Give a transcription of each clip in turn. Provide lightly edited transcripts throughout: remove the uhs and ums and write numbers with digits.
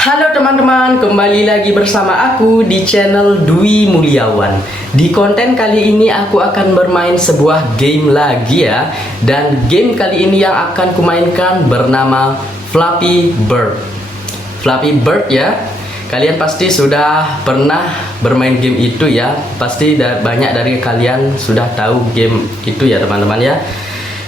Halo teman-teman, kembali lagi bersama aku di channel Dwi Mulyawan. Di konten kali ini aku akan bermain sebuah game lagi ya. Dan game kali ini yang akan kumainkan bernama Flappy Bird. Flappy Bird ya. Kalian pasti sudah pernah bermain game itu ya. Pasti banyak dari kalian sudah tahu game itu ya teman-teman ya.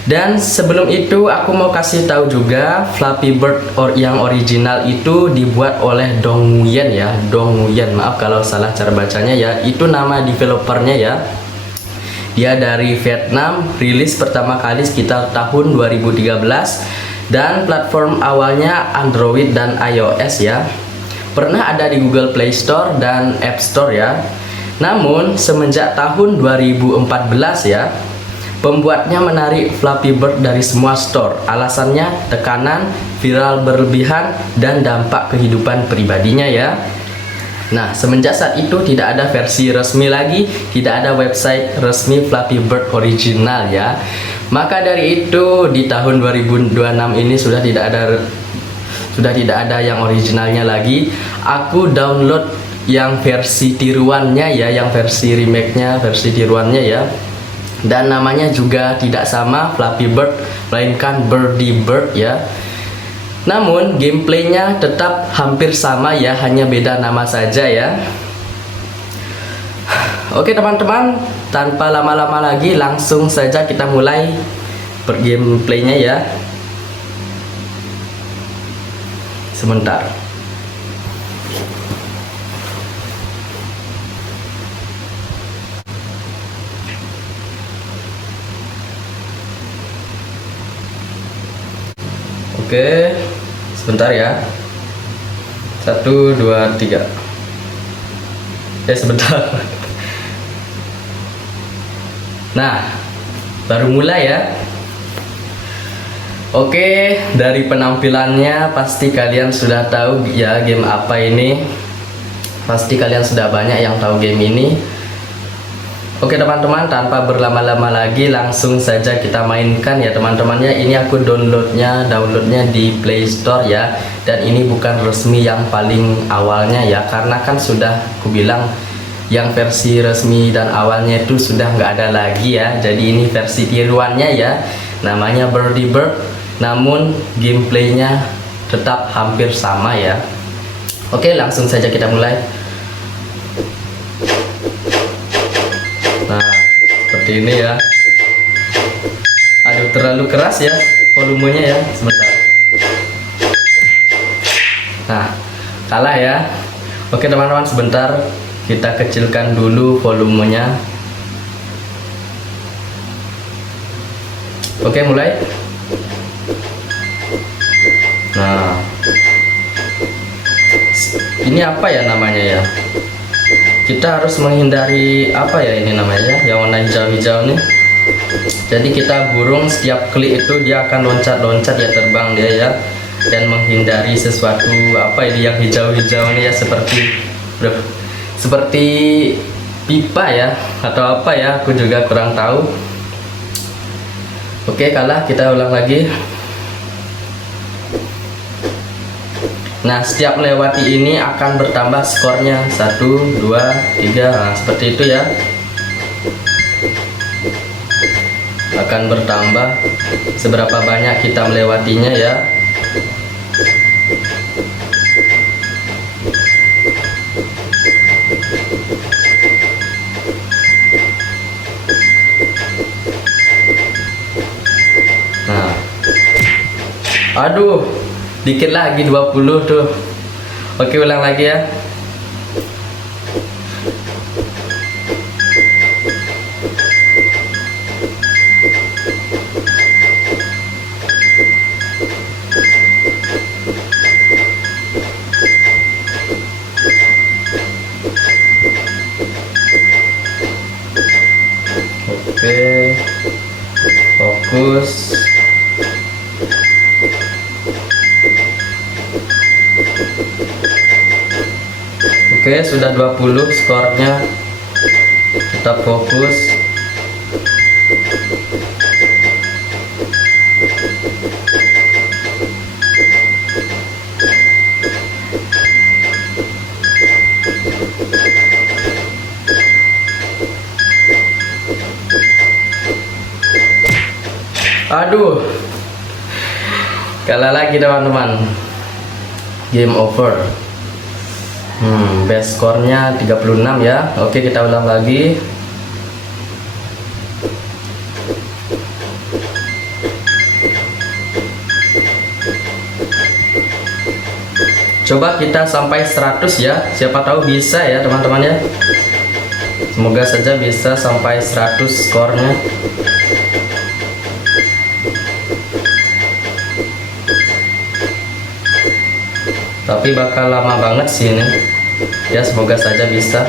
Dan sebelum itu aku mau kasih tahu juga Flappy Bird yang original itu dibuat oleh Dong Nguyen ya. Dong Nguyen, maaf kalau salah cara bacanya ya. Itu nama developernya ya. Dia dari Vietnam, rilis pertama kali sekitar tahun 2013 dan platform awalnya Android dan iOS ya. Pernah ada di Google Play Store dan App Store ya. Namun semenjak tahun 2014 ya, pembuatnya menarik Flappy Bird dari semua store. Alasannya tekanan, viral berlebihan, dan dampak kehidupan pribadinya ya. Nah, semenjak saat itu tidak ada versi resmi lagi, tidak ada website resmi Flappy Bird original ya. Maka dari itu di tahun 2026 ini sudah tidak ada yang originalnya lagi. Aku download yang versi tiruannya ya, yang versi remake-nya, versi tiruannya ya. Dan namanya juga tidak sama Flappy Bird, melainkan Birdie Bird ya. Namun gameplaynya tetap hampir sama ya, hanya beda nama saja ya. Oke teman-teman, tanpa lama-lama lagi langsung saja kita mulai gameplaynya ya. Sebentar. Oke, sebentar ya. 1, 2, 3. Sebentar. Nah, baru mulai ya. Oke, dari penampilannya pasti kalian sudah tahu ya game apa ini. Pasti kalian sudah banyak yang tahu game ini. Oke teman-teman, tanpa berlama-lama lagi langsung saja kita mainkan ya teman-temannya. Ini aku downloadnya di Play Store ya. Dan ini bukan resmi yang paling awalnya ya, karena kan sudah aku bilang yang versi resmi dan awalnya itu sudah nggak ada lagi ya. Jadi ini versi tiruannya ya, namanya Birdie Bird, namun gameplaynya tetap hampir sama ya. Oke, langsung saja kita mulai. Seperti ini ya. Aduh, terlalu keras ya volumenya ya. Sebentar. Nah, kalah ya. Oke teman-teman, sebentar kita kecilkan dulu volumenya. Oke, mulai. Nah, ini apa ya namanya ya? Kita harus menghindari apa ya ini namanya, yang warna hijau-hijau nih. Jadi kita burung, setiap klik itu dia akan loncat-loncat ya, terbang dia ya, dan menghindari sesuatu apa ini yang hijau-hijau nih ya, seperti pipa ya atau apa ya, aku juga kurang tahu. Oke, kalah, kita ulang lagi. Nah, setiap melewati ini akan bertambah skornya 1, 2, 3. Nah, seperti itu ya. Akan bertambah seberapa banyak kita melewatinya ya. Nah. Aduh, dikit lagi 20 tuh. Oke, ulang lagi ya. Oke, fokus. Oke, sudah 20 skornya. Tetap fokus. Aduh, kalah lagi teman-teman. Game over. Best skornya 36 ya. Oke, kita ulang lagi. Coba kita sampai 100 ya. Siapa tahu bisa ya teman-teman ya. Semoga saja bisa sampai 100 skornya. Tapi bakal lama banget sih ini. Ya, semoga saja bisa.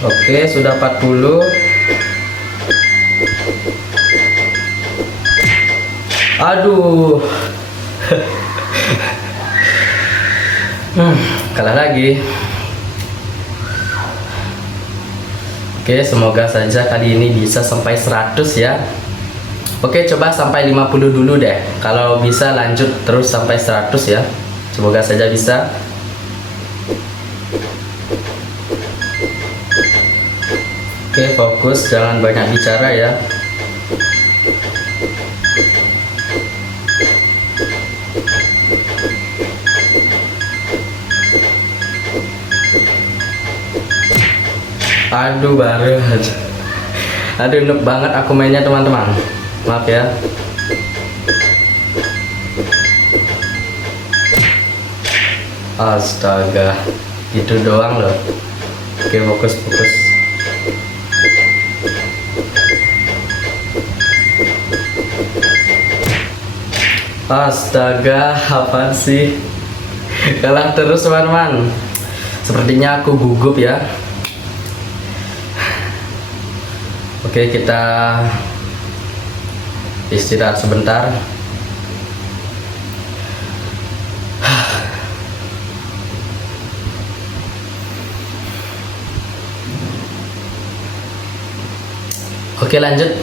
Oke, sudah 40. Aduh. Kalah lagi. Oke, semoga saja kali ini bisa sampai 100 ya. Oke, coba sampai 50 dulu deh. Kalau bisa lanjut terus sampai 100 ya. Semoga saja bisa. Oke, fokus, jangan banyak bicara ya. Aduh, baru aja. Aduh, noob banget aku mainnya teman-teman. Maaf ya. Astaga, gitu doang loh. Oke, fokus. Astaga, apa sih? Kalah terus teman-teman. Sepertinya aku gugup ya. Oke, kita istirahat sebentar. Oke, lanjut.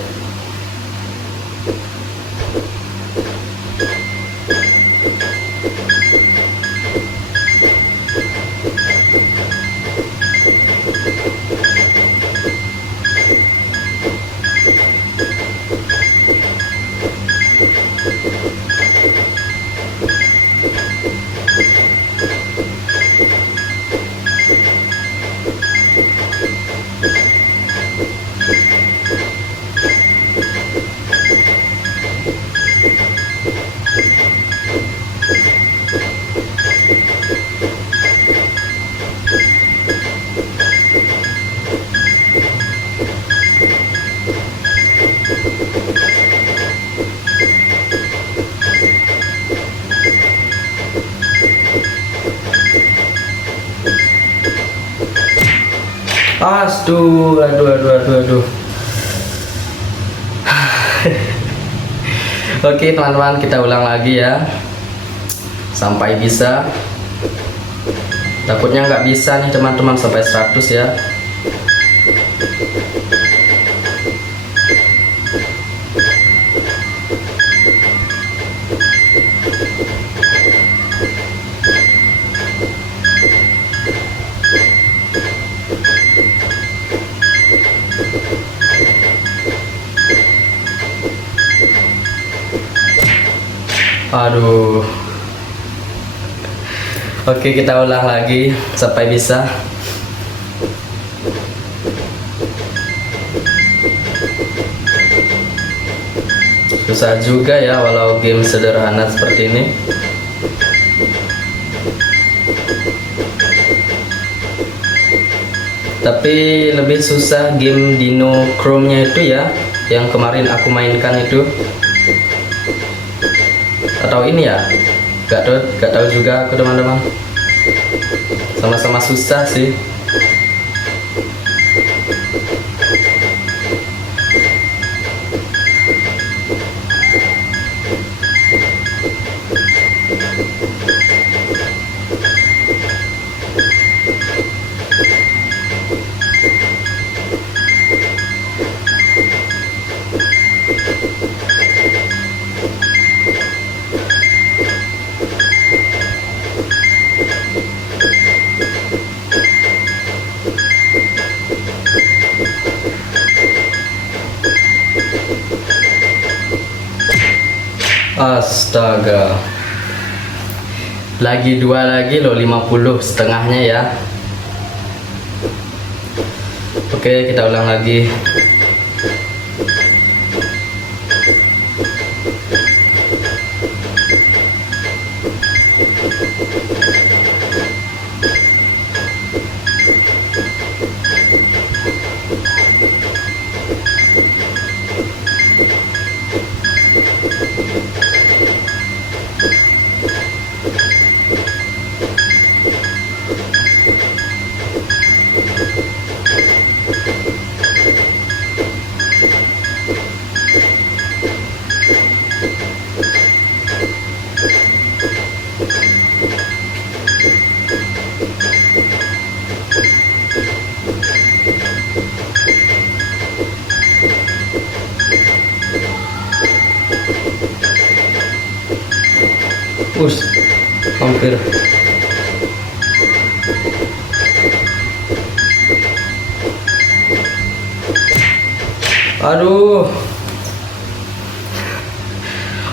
Aduh. Oke teman-teman, kita ulang lagi ya sampai bisa. Takutnya nggak bisa nih teman-teman sampai 100 ya. Aduh. Oke, kita ulang lagi sampai bisa. Susah juga ya walau game sederhana seperti ini. Tapi lebih susah game Dino Chrome-nya itu ya, yang kemarin aku mainkan itu. Atau ini ya, gak tahu juga aku teman-teman. Sama-sama susah sih. Astaga. Lagi dua lagi loh, 50 setengahnya ya. Oke, kita ulang lagi. Us, hampir. Aduh.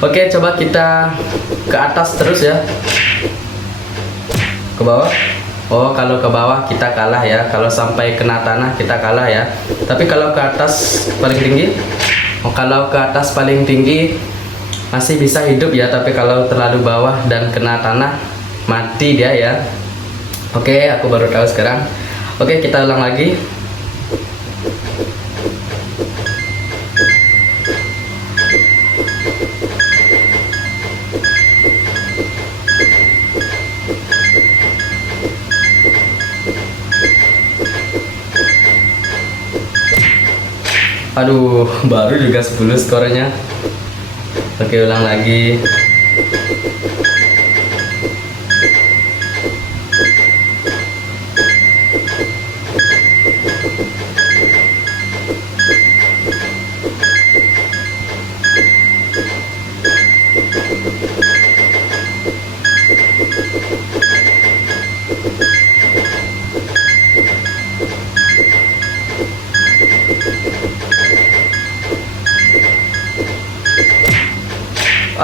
Oke, coba kita ke atas terus ya. Ke bawah. Oh, kalau ke bawah kita kalah ya. Kalau sampai kena tanah kita kalah ya. Tapi kalau ke atas paling tinggi. Oh, kalau ke atas paling tinggi masih bisa hidup ya, tapi kalau terlalu bawah dan kena tanah mati dia ya. Oke, aku baru tahu sekarang. Oke, kita ulang lagi. Aduh, baru juga 10 skornya. Oke, ulang lagi.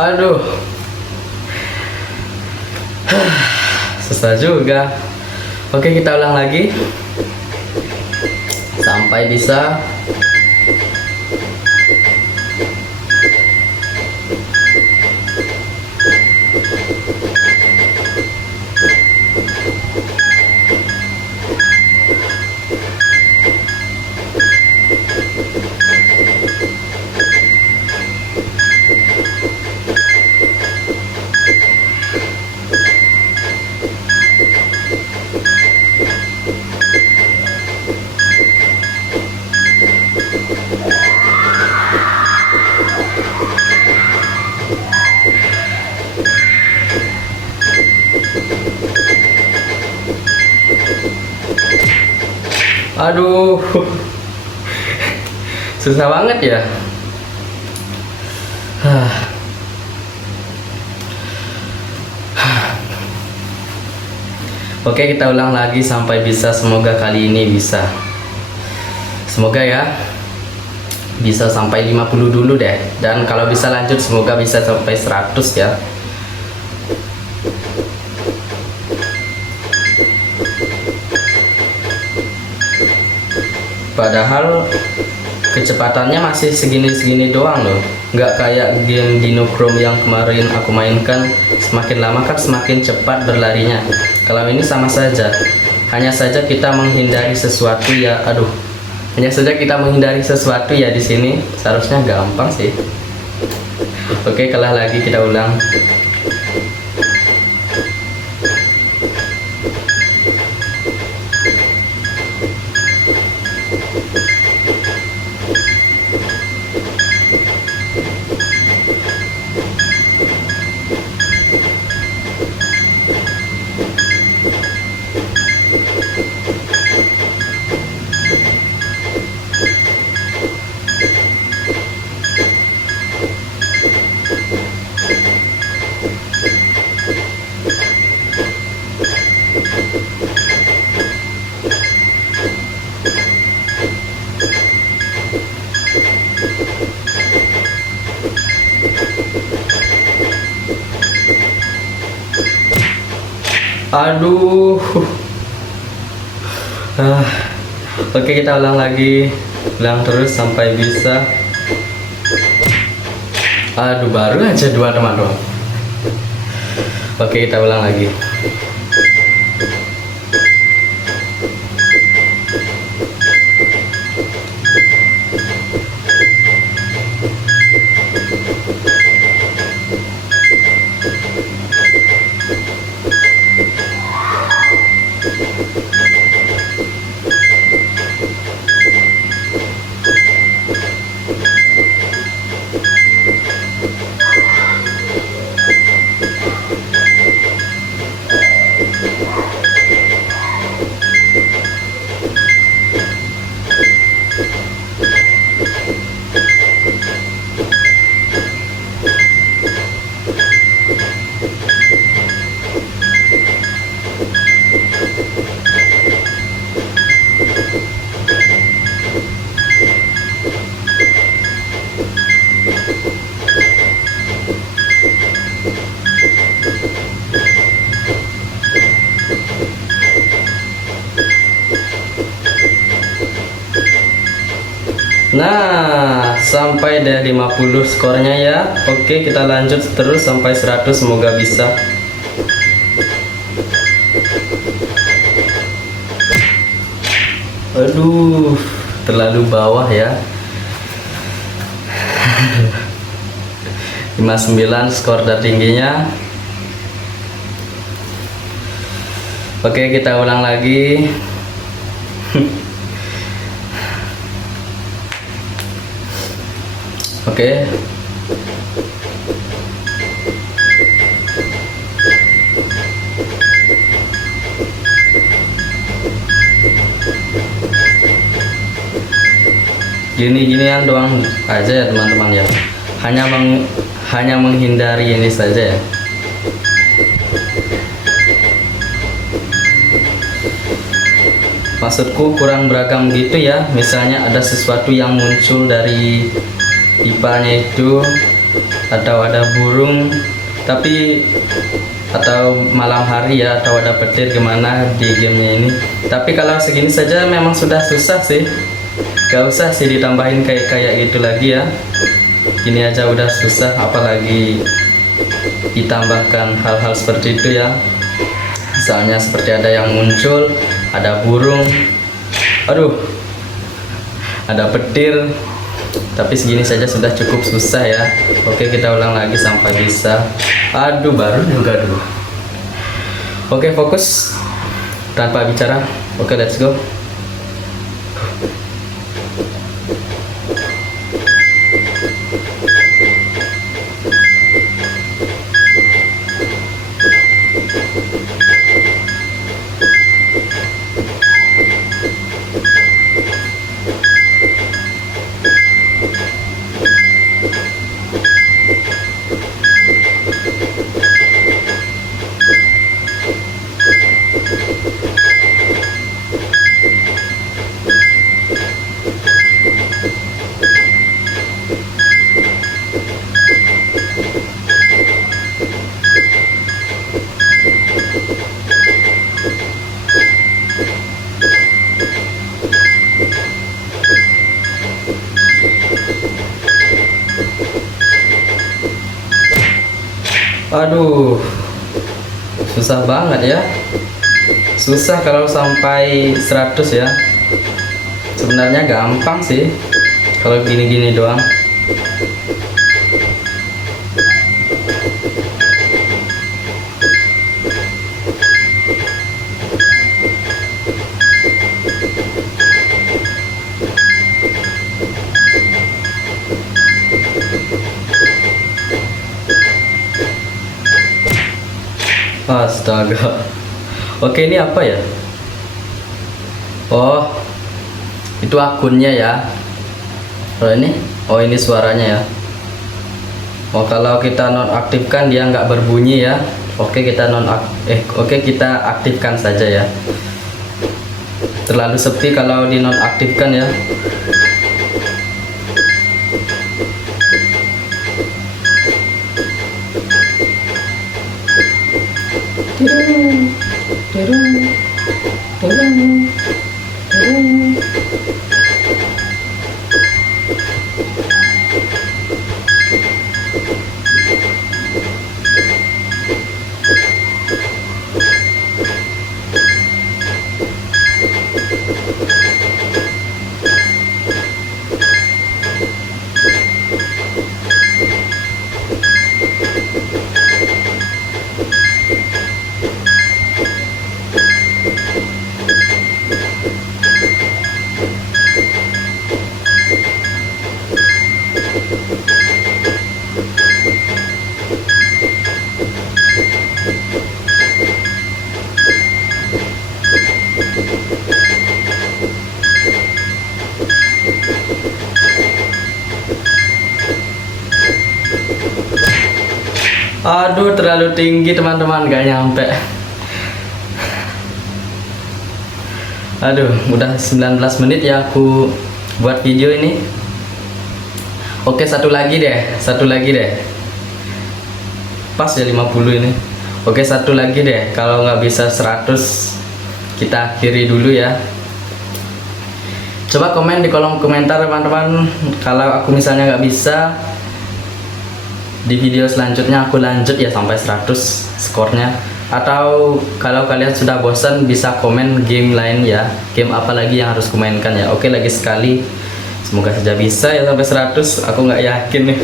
Aduh, susah juga. Oke, kita ulang lagi sampai bisa. Aduh, susah banget ya. Oke, kita ulang lagi sampai bisa. Semoga kali ini bisa. Semoga ya bisa sampai 50 dulu deh. Dan kalau bisa lanjut, semoga bisa sampai 100 ya. Padahal kecepatannya masih segini-segini doang loh, nggak kayak game Dino Chrome yang kemarin aku mainkan. Semakin lama kan semakin cepat berlarinya. Kalau ini sama saja, hanya saja kita menghindari sesuatu ya. Aduh, hanya saja kita menghindari sesuatu ya di sini. Seharusnya gampang sih. Oke, kalah lagi, kita ulang. Aduh. Ah. Oke, kita ulang lagi. Ulang terus sampai bisa. Aduh, baru aja 2 teman-teman. Oke, kita ulang lagi. Nah, sampai deh 50 skornya ya. Oke, kita lanjut terus sampai 100, semoga bisa. Aduh, terlalu bawah ya. 59 skor tertingginya. Oke, kita ulang lagi. Oke. Gini-ginian doang aja ya teman-teman ya. Hanya menghindari ini saja ya. Maksudku kurang beragam gitu ya. Misalnya ada sesuatu yang muncul dari pipanya itu, atau ada burung tapi, atau malam hari ya, atau ada petir, gimana di gamenya ini. Tapi kalau segini saja memang sudah susah sih, gak usah sih ditambahin kayak gitu lagi ya. Gini aja udah susah, apalagi ditambahkan hal-hal seperti itu ya. Misalnya seperti ada yang muncul, ada burung, aduh, ada petir. Tapi segini saja sudah cukup susah ya. Oke, kita ulang lagi sampai bisa. Aduh, baru juga dulu. Oke, fokus tanpa bicara. Oke, let's go. Aduh, susah banget ya. Susah kalau sampai 100 ya. Sebenarnya gampang sih kalau gini-gini doang. Astaga. Oke, ini apa ya? Oh, itu akunnya ya. Oh ini, oh ini suaranya ya. Oh, kalau kita nonaktifkan dia nggak berbunyi ya. Oke, kita aktifkan saja ya. Terlalu sepi kalau dinonaktifkan ya. Aduh, terlalu tinggi teman-teman, gak nyampe. Aduh, udah 19 menit ya aku buat video ini. Oke, satu lagi deh. Pas ya 50 ini. Oke, satu lagi deh. Kalau nggak bisa 100, kita akhiri dulu ya. Coba komen di kolom komentar teman-teman. Kalau aku misalnya nggak bisa, di video selanjutnya aku lanjut ya sampai 100 skornya. Atau kalau kalian sudah bosan, bisa komen game lain ya. Game apa lagi yang harus kumainkan ya. Oke, lagi sekali, semoga saja bisa ya sampai 100. Aku nggak yakin nih.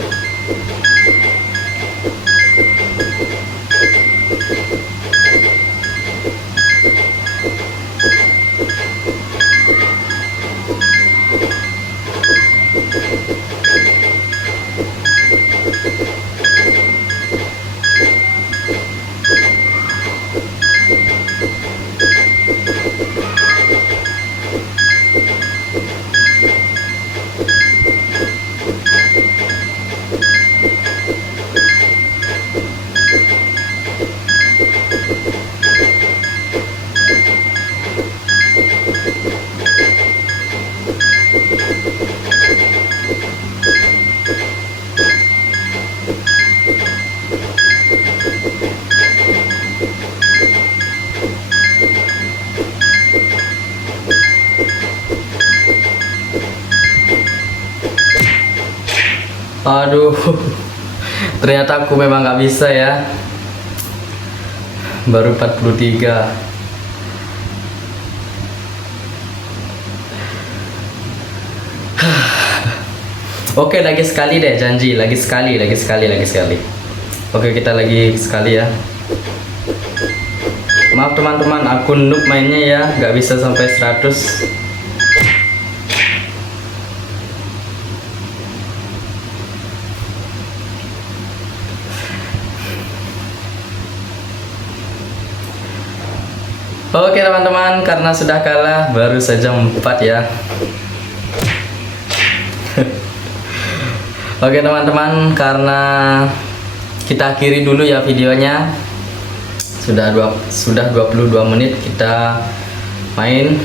Aduh, ternyata aku memang nggak bisa ya. Baru 43. Oke, lagi sekali deh, janji. Lagi sekali. Oke, kita lagi sekali ya. Maaf teman-teman, aku noob mainnya ya, nggak bisa sampai 100. Oke teman-teman, karena sudah kalah baru saja 4 ya. Oke teman-teman, karena kita akhiri dulu ya videonya. Sudah 22 menit kita main.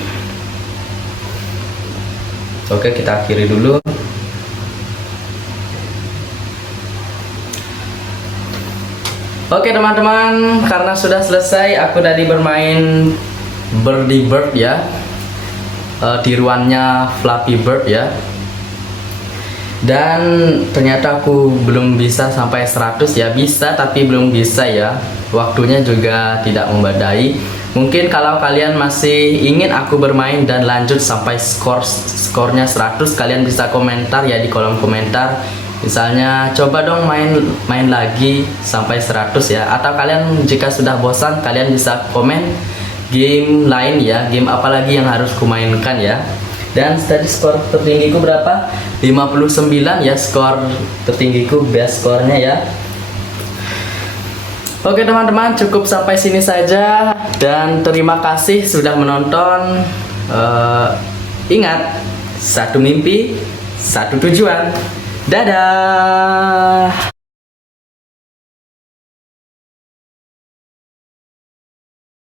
Oke, kita akhiri dulu. Oke teman-teman, karena sudah selesai, aku tadi bermain Birdie Bird ya, tiruannya Flappy Bird ya. Dan ternyata aku belum bisa sampai 100 ya, bisa tapi belum bisa ya. Waktunya juga tidak membadai. Mungkin kalau kalian masih ingin aku bermain dan lanjut sampai skornya 100, kalian bisa komentar ya di kolom komentar. Misalnya coba dong main lagi sampai 100 ya. Atau kalian jika sudah bosan, kalian bisa komen game lain ya, game apa lagi yang harus kumainkan ya. Dan tadi skor tertinggiku berapa? 59 ya, skor tertinggiku, best skornya ya. Oke teman-teman, cukup sampai sini saja. Dan terima kasih sudah menonton. Ingat, satu mimpi, satu tujuan. Dadah.